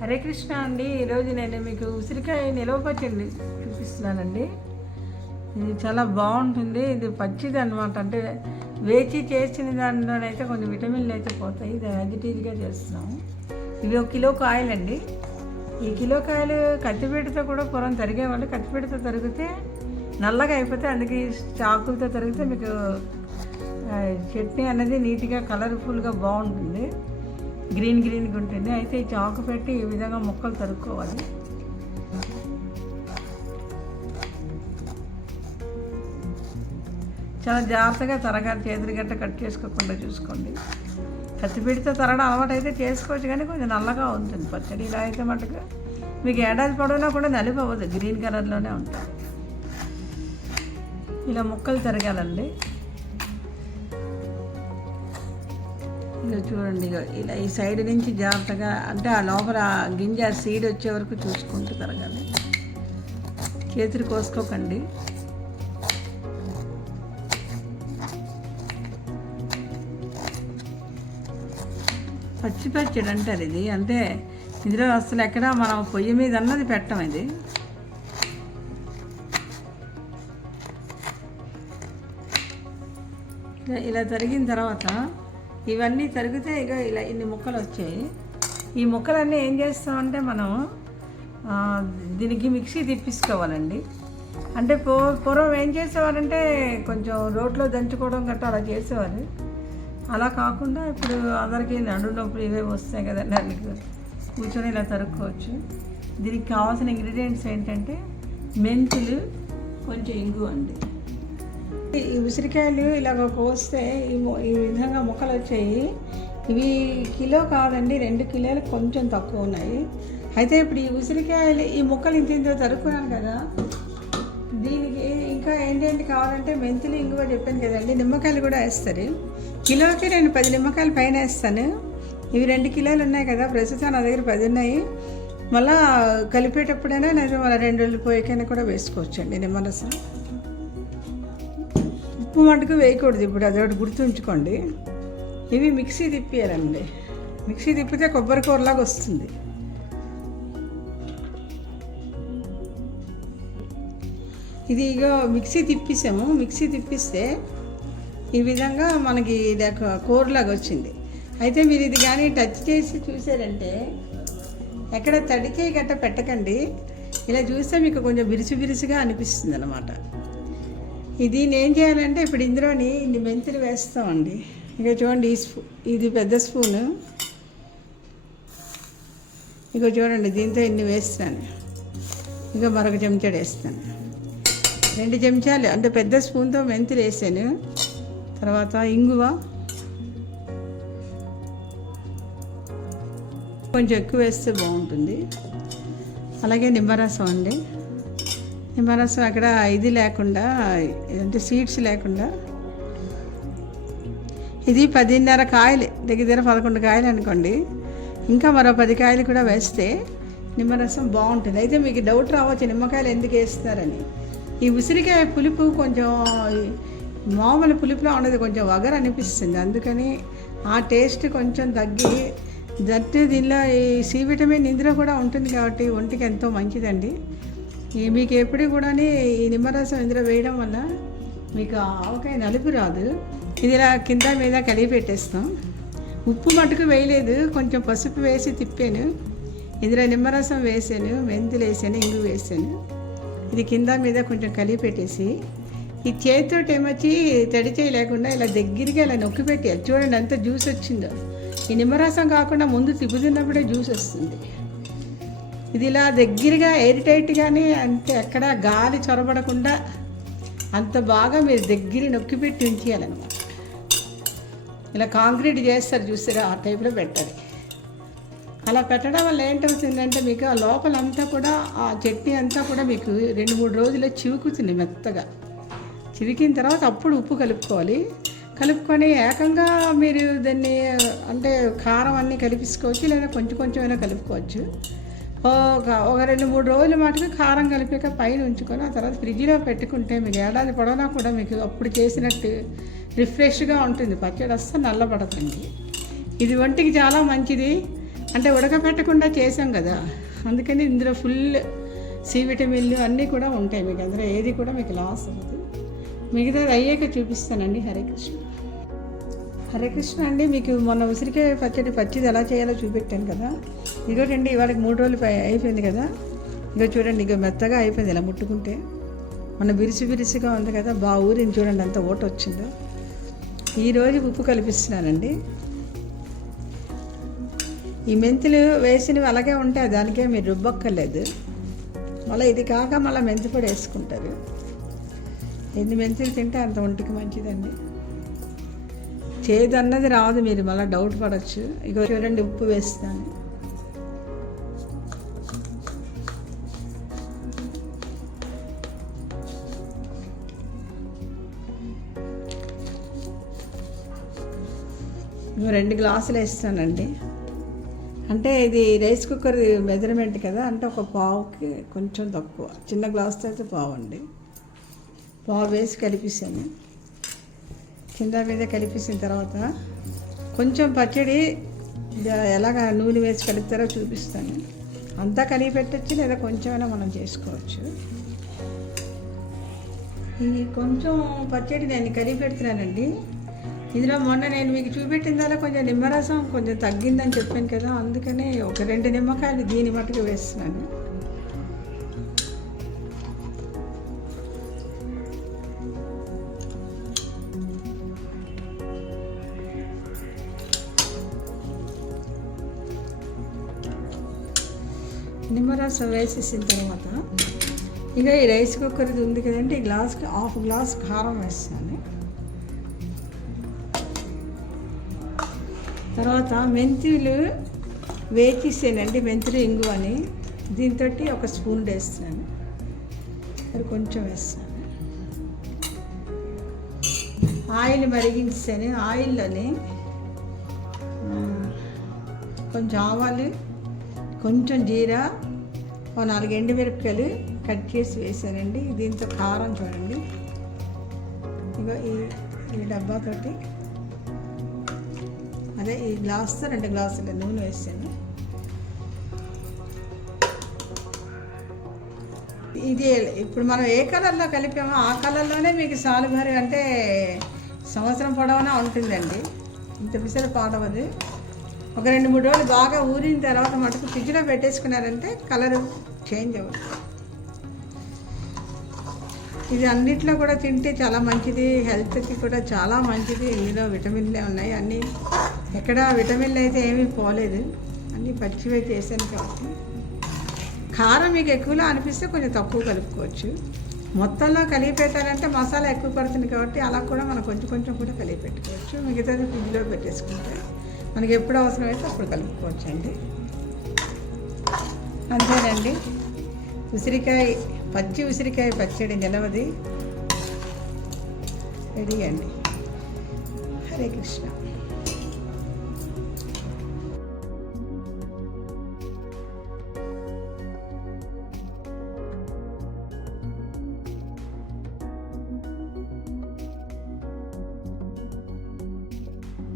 హరే కృష్ణ అండి. ఈరోజు నేను మీకు ఉసిరికాయ నిలవ పచ్చడి చూపిస్తున్నానండి. ఇది చాలా బాగుంటుంది. ఇది పచ్చిది అనమాట. అంటే వేచి చేసిన దానిలోనైతే కొంచెం విటమిన్లు అయితే పోతాయి. ఇది యాజిటీజ్గా చేస్తున్నాము. ఇవి 1 కిలో కాయలండి. ఈ కిలో కాయలు కత్తిపీటతో కూడా పొరం తరిగేవాళ్ళు. కత్తిపీటతో తరిగితే నల్లగా అయిపోతే, అందుకే చాకులతో తరిగితే మీకు చట్నీ అనేది నీట్గా కలర్ఫుల్గా బాగుంటుంది. గ్రీన్గా ఉంటుంది. అయితే ఈ చాకు పెట్టి ఈ విధంగా ముక్కలు తరుక్కోవాలి. చాలా జాగ్రత్తగా తరగాలి. చేతులు గట్ట కట్ చేసుకోకుండా చూసుకోండి. కత్తిపీటతో తరగడం అలవాటు అయితే చేసుకోవచ్చు, కానీ కొంచెం నల్లగా ఉంటుంది పచ్చడి. ఇలా అయితే మటుకు మీకు ఏడాది పొడవునా కూడా నలుపు అవ్వదు, గ్రీన్ కలర్లోనే ఉంటుంది. ఇలా ముక్కలు తరగాలండి. ఇక చూడండి, ఇలా ఈ సైడ్ నుంచి జాగ్రత్తగా, అంటే ఆ లోపల గింజ సీడ్ వచ్చే వరకు చూసుకుంటూ తరగాలి. చేతులు కోసుకోకండి. పచ్చడి అంటారు ఇది. అంటే ఇందులో అసలు ఎక్కడ మనం పొయ్యి మీద అన్నది పెట్టం. ఇది ఇలా తరిగిన తర్వాత ఇవన్నీ తరిగితే ఇక ఇలా ఇన్ని ముక్కలు వచ్చాయి. ఈ ముక్కలన్నీ ఏం చేస్తామంటే మనం దీనికి మిక్సీ తిప్పించుకోవాలండి. అంటే పూర్వం ఏం చేసేవారంటే కొంచెం రోట్లో దంచుకోవడం గట్రా అలా చేసేవారు. అలా కాకుండా ఇప్పుడు అందరికీ నడు నొప్పులు ఇవే వస్తాయి కదండి, అందుకు కూర్చొని ఇలా తరుక్కోవచ్చు. దీనికి కావాల్సిన ఇంగ్రీడియంట్స్ ఏంటంటే మెంతులు, కొంచెం ఇంగు అండి. ఈ ఉసిరికాయలు ఇలాగ కోస్తే ఈ విధంగా ముక్కలు వచ్చాయి. ఇవి కిలో కాదండి, 2 కిలోలు కొంచెం తక్కువ ఉన్నాయి. అయితే ఇప్పుడు ఈ ఉసిరికాయలు ఈ ముక్కలు ఇంత తరుక్కున్నాను కదా, దీనికి ఇంకా ఏంటంటే కావాలంటే మెంతులు, ఇంగువ చెప్పాను కదండి. నిమ్మకాయలు కూడా వేస్తారు. కిలోకి నేను 10 నిమ్మకాయలు పైన వేస్తాను. ఇవి 2 కిలోలు ఉన్నాయి కదా, ప్రస్తుతం నా దగ్గర 10 ఉన్నాయి. మళ్ళీ కలిపేటప్పుడైనా నేను మళ్ళీ 2 రోజులు పోయేకైనా కూడా వేసుకోవచ్చండి నిమ్మరసం. ఉప్పు మటుకు వేయకూడదు ఇప్పుడు, అదొకటి గుర్తుంచుకోండి. ఇవి మిక్సీ తిప్పియాలండి. మిక్సీ తిప్పితే కొబ్బరి కూరలాగా వస్తుంది. ఇది ఇక మిక్సీ తిప్పిసాము. మిక్సీ తిప్పిస్తే ఈ విధంగా మనకి కూరలాగా వచ్చింది. అయితే మీరు ఇది కానీ టచ్ చేసి చూసారంటే ఎక్కడ తడికే గట్ట పెట్టకండి. ఇలా చూస్తే మీకు కొంచెం బిరుసుగా అనిపిస్తుంది అన్నమాట. ఇది ఏం చేయాలంటే ఇప్పుడు ఇందులోని ఇన్ని మెంతులు వేస్తామండి. ఇక చూడండి, ఇది పెద్ద స్పూను. ఇక చూడండి, దీంతో ఇన్ని వేస్తాను. ఇక మరొక చెంచాడు వేస్తాను. 2 చెంచాలు అంటే పెద్ద స్పూన్తో మెంతులు వేసాను. తర్వాత ఇంగువ కొంచెం ఎక్కువ వేస్తే బాగుంటుంది. అలాగే నిమ్మరసం అండి. నిమ్మరసం అక్కడ ఇది లేకుండా, అంటే సీడ్స్ లేకుండా. ఇది 10.5 కాయలు, దగ్గర 11 కాయలు అనుకోండి. ఇంకా మరో 10 కాయలు కూడా వేస్తే నిమ్మరసం బాగుంటుంది. అయితే మీకు డౌట్ రావచ్చు, నిమ్మకాయలు ఎందుకు వేస్తారని. ఈ ఉసిరికాయ పులుపు కొంచెం మామూలు పులుపులో ఉండదు, కొంచెం వగరు అనిపిస్తుంది. అందుకని ఆ టేస్ట్ కొంచెం తగ్గి, దట్టు దీనిలో ఈ సి విటమిన్ ఇందులో కూడా ఉంటుంది కాబట్టి ఒంటికి ఎంతో మంచిదండి. మీకు ఎప్పుడు కూడా ఈ నిమ్మరసం ఇందులో వేయడం వల్ల మీకు ఆవకాయ నలుపు రాదు. ఇది ఇలా కింద మీద కలిపి పెట్టేస్తాం. ఉప్పు మటుకు వేయలేదు, కొంచెం పసుపు వేసి తిప్పాను. ఇందులో నిమ్మరసం వేసాను, మెంతులు వేసాను, ఇంగు వేసాను. ఇది కింద మీద కొంచెం కలిపి పెట్టేసి ఈ చేతితో ఏమొచ్చి తడి చేయి లేకుండా ఇలా దగ్గరగా ఇలా నొక్కి పెట్టారు. చూడండి ఎంత జ్యూస్ వచ్చిందో. ఈ నిమ్మరసం కాకుండా ముందు తిప్పుతున్నప్పుడే జ్యూస్ వస్తుంది. ఇది ఇలా దగ్గరగా ఎయిర్ టైట్గానే, అంటే ఎక్కడ గాలి చొరబడకుండా అంత బాగా మీరు దగ్గర నొక్కిపెట్టి ఉంచేయాలన్నమాట. ఇలా కాంక్రీట్ చేస్తారు చూసారా, ఆ టైప్లో పెట్టాలి. అలా పెట్టడం వల్ల ఏంటవుతుందంటే మీకు ఆ లోపలంతా కూడా ఆ చట్నీ అంతా కూడా మీకు 2-3 రోజుల్లో చివుకుతుంది మెత్తగా. చివికిన తర్వాత అప్పుడు ఉప్పు కలుపుకోవాలి. కలుపుకొని ఏకంగా మీరు దాన్ని అంటే కారం అన్నీ కలిపించుకోవచ్చు, లేదా కొంచెం అయినా కలుపుకోవచ్చు. ఒక 2-3 రోజుల మటుకు కారం కలిపాక పైన ఉంచుకొని ఆ తర్వాత ఫ్రిడ్జ్లో పెట్టుకుంటే మీకు ఏడాది పొడవునా కూడా మీకు అప్పుడు చేసినట్టు రిఫ్రెష్గా ఉంటుంది. పచ్చడి అస్సలు నల్లబడతండి. ఇది ఒంటికి చాలా మంచిది. అంటే ఉడకపెట్టకుండా చేసాం కదా, అందుకని ఇందులో ఫుల్ సి విటమిన్లు అన్నీ కూడా ఉంటాయి. మీకు అందులో ఏది కూడా మీకు లాస్ అవ్వదు. మిగతాది అయ్యాక చూపిస్తానండి. హరే కృష్ణ. హరే కృష్ణ అండి. మీకు మొన్న ఉసిరికాయ పచ్చిది ఎలా చేయాలో చూపెట్టాను కదా. ఇదిగోటండి, ఇవాళకి 3 రోజులు అయిపోయింది కదా. ఇగో చూడండి, ఇగో మెత్తగా అయిపోయింది. ఇలా ముట్టుకుంటే మన బిరిసిగా ఉంది కదా, బాగా ఊరిని చూడండి అంత ఓట వచ్చిందో. ఈరోజు ఉప్పు కలిపిస్తున్నానండి. ఈ మెంతులు వేసినవి అలాగే ఉంటాయి, దానికే మీరు రుబ్బక్కర్లేదు. మళ్ళీ ఇది కాక మళ్ళీ మెంతిపొడి వేసుకుంటారు. ఎన్ని మెంతులు తింటే అంత ఒంటికి మంచిదండి. చేదు అన్నది రాదు, మీరు మళ్ళీ డౌట్ పడవచ్చు. ఇగో చూడండి, ఉప్పు వేస్తాను. ఇగో 2 గ్లాసులు వేస్తానండి. అంటే ఇది రైస్ కుక్కర్ మెజర్మెంట్ కదా, అంటే ఒక పావుకి కొంచెం తక్కువ. చిన్న గ్లాస్తో అయితే పావు అండి. పావు వేసి కలిపిస్తాను. కింద మీద కలిపేసిన తర్వాత కొంచెం పచ్చడి ఎలాగ నూనె వేసి కలుపుతారో చూపిస్తాను. అంతా కలిపి పెట్టచ్చు, లేదా కొంచెమైనా మనం చేసుకోవచ్చు. ఈ కొంచెం పచ్చడి నేను కలిపి పెడుతున్నానండి. ఇందులో మొన్న నేను మీకు చూపెట్టిన దాకా కొంచెం నిమ్మరసం కొంచెం తగ్గిందని చెప్పాను కదా, అందుకనే ఒక 2 నిమ్మకాయలు దీని మట్టుకు వేస్తున్నాను. నిమ్మరసం వేసేసిన తర్వాత ఇక ఈ రైస్ కుక్కర్ది ఉంది కదండి, ఈ గ్లాస్కి 1/2 గ్లాస్ కారం వేస్తాను. తర్వాత మెంతులు వేచేసానండి, మెంతులు ఇంగు అని. దీంతో 1 స్పూన్ వేస్తున్నాను. అది కొంచెం వేస్తాను. ఆయిల్ మరిగించాను. ఆయిల్లోని కొంచెం ఆవాలు, కొంచెం జీరా, 4 ఎండుమిరపకాయలు కట్ చేసి వేసానండి. దీంతో కారం చూడండి, ఇగో ఈ డబ్బాతోటి అదే ఈ గ్లాస్తో 2 గ్లాసుల నూనె వేసాను. ఇది ఇప్పుడు మనం ఏ కలర్లో కలిపామో ఆ కలర్లోనే మీకు సాలుభారి అంటే సంవత్సరం పొడవునా ఉంటుందండి. ఇంత పిసలు పాడవదు. ఒక 2-3 రోజులు బాగా ఊరిన తర్వాత మటుకు ఫ్రిడ్జ్లో పెట్టేసుకున్నారంటే కలర్ చేంజ్ అవ్వదు. ఇది అన్నిట్లో కూడా తింటే చాలా మంచిది, హెల్త్కి కూడా చాలా మంచిది. ఇందులో విటమిన్లే ఉన్నాయి అన్నీ. ఎక్కడ విటమిన్లు అయితే ఏమీ పోలేదు, అన్నీ పచ్చివే చేశాను కాబట్టి. కారం మీకు ఎక్కువలో అనిపిస్తే కొంచెం తక్కువ కలుపుకోవచ్చు. మొత్తంలో కలిపి పెట్టాలంటే మసాలా ఎక్కువ పడుతుంది కాబట్టి అలా కూడా మనం కొంచెం కూడా కలిపి పెట్టుకోవచ్చు. మిగతాది ఫ్రిడ్జ్లో పెట్టేసుకుంటే మనకి ఎప్పుడు అవసరమైతే అప్పుడు కలుపుకోవచ్చు అండి. అంతేనండి, పచ్చి ఉసిరికాయ పచ్చడి నిలవది రెడీ అండి. హరే కృష్ణ.